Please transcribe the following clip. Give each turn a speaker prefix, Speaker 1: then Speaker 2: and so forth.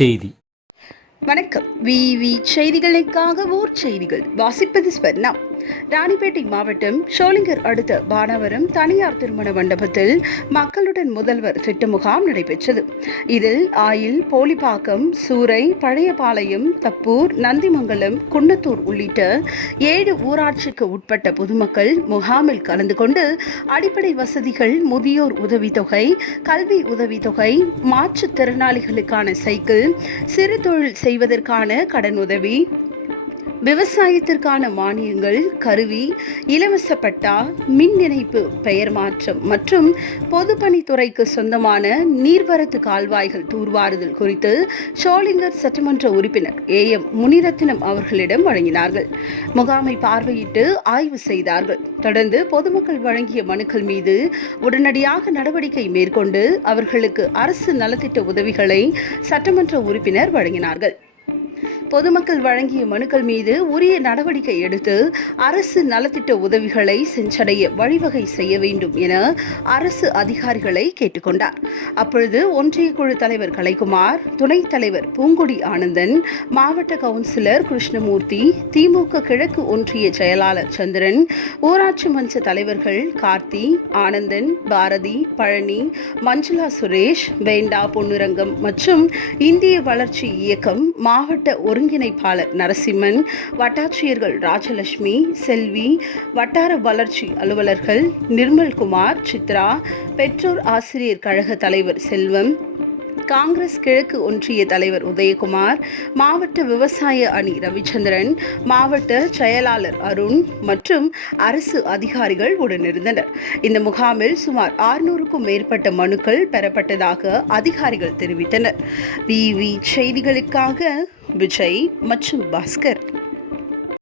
Speaker 1: செய்தி
Speaker 2: வணக்கம். விவி செய்திகளுக்காக ஊர் செய்திகள். வாசிப்பது ஸ்வர்ணா. ராணிப்பேட்டை மாவட்டம் ஷோலிங்கர் அடுத்த பானவரம் தனியார் திருமண மண்டபத்தில் மக்களுடன் முதல்வர் திட்ட முகாம் நடைபெற்றது. இதில் ஆயில் போலிப்பாக்கம் சூறை பழையபாளையம் தப்பூர் நந்திமங்கலம் குன்னத்தூர் உள்ளிட்ட ஏழு ஊராட்சிக்கு உட்பட்ட பொதுமக்கள் முகாமில் கலந்து கொண்டு அடிப்படை வசதிகள் முதியோர் உதவித்தொகை கல்வி உதவித்தொகை மாற்றுத்திறனாளிகளுக்கான சைக்கிள் சிறு தொழில் செய்வதற்கான கடனுதவி. விவசாயத்திற்கான மானியங்கள் கருவி இலவச பட்டா மின் இணைப்பு பெயர் மாற்றம் மற்றும் பொதுப்பணித்துறைக்கு சொந்தமான நீர்வரத்து கால்வாய்கள் தூர்வாறுதல் குறித்து ஷோலிங்கர் சட்டமன்ற உறுப்பினர் ஏ எம் முனிரத்னம் அவர்களிடம் வழங்கினார்கள். முகாமை பார்வையிட்டு ஆய்வு செய்தார்கள். தொடர்ந்து பொதுமக்கள் வழங்கிய மனுக்கள் மீது உடனடியாக நடவடிக்கை மேற்கொண்டு அவர்களுக்கு அரசு நலத்திட்ட உதவிகளை சட்டமன்ற உறுப்பினர் வழங்கினார்கள். பொதுமக்கள் வழங்கிய மனுக்கள் மீது உரிய நடவடிக்கை எடுத்து அரசு நலத்திட்ட உதவிகளை சென்றடைய வழிவகை செய்ய வேண்டும் என அரசு அதிகாரிகளை கேட்டுக்கொண்டார். அப்பொழுது ஒன்றிய குழு தலைவர் கலைக்குமார் துணைத் தலைவர் பூங்கொடி ஆனந்தன் மாவட்ட கவுன்சிலர் கிருஷ்ணமூர்த்தி திமுக கிழக்கு ஒன்றிய செயலாளர் சந்திரன் ஊராட்சி மன்ற தலைவர்கள் கார்த்தி ஆனந்தன் பாரதி பழனி மஞ்சுளா சுரேஷ் வேண்டா பொன்னுரங்கம் மற்றும் இந்திய வளர்ச்சி இயக்கம் மாவட்ட ஒரு ஒருங்கிணைப்பாளர் நரசிம்மன் வட்டாட்சியர்கள் ராஜலட்சுமி செல்வி வட்டார வளர்ச்சி அலுவலர்கள் நிர்மல்குமார் சித்ரா பெற்றோர் ஆசிரியர் கழக தலைவர் செல்வம் காங்கிரஸ் கிழக்கு ஒன்றிய தலைவர் உதயகுமார் மாவட்ட விவசாய அணி ரவிச்சந்திரன் மாவட்ட செயலாளர் அருண் மற்றும் அரசு அதிகாரிகள் உடனிருந்தனர். இந்த முகாமில் சுமார் ஆறுநூறுக்கும் மேற்பட்ட மனுக்கள் பெறப்பட்டதாக அதிகாரிகள் தெரிவித்தனர். விவி செய்திகளுக்காக விஜய் மற்றும் பாஸ்கர்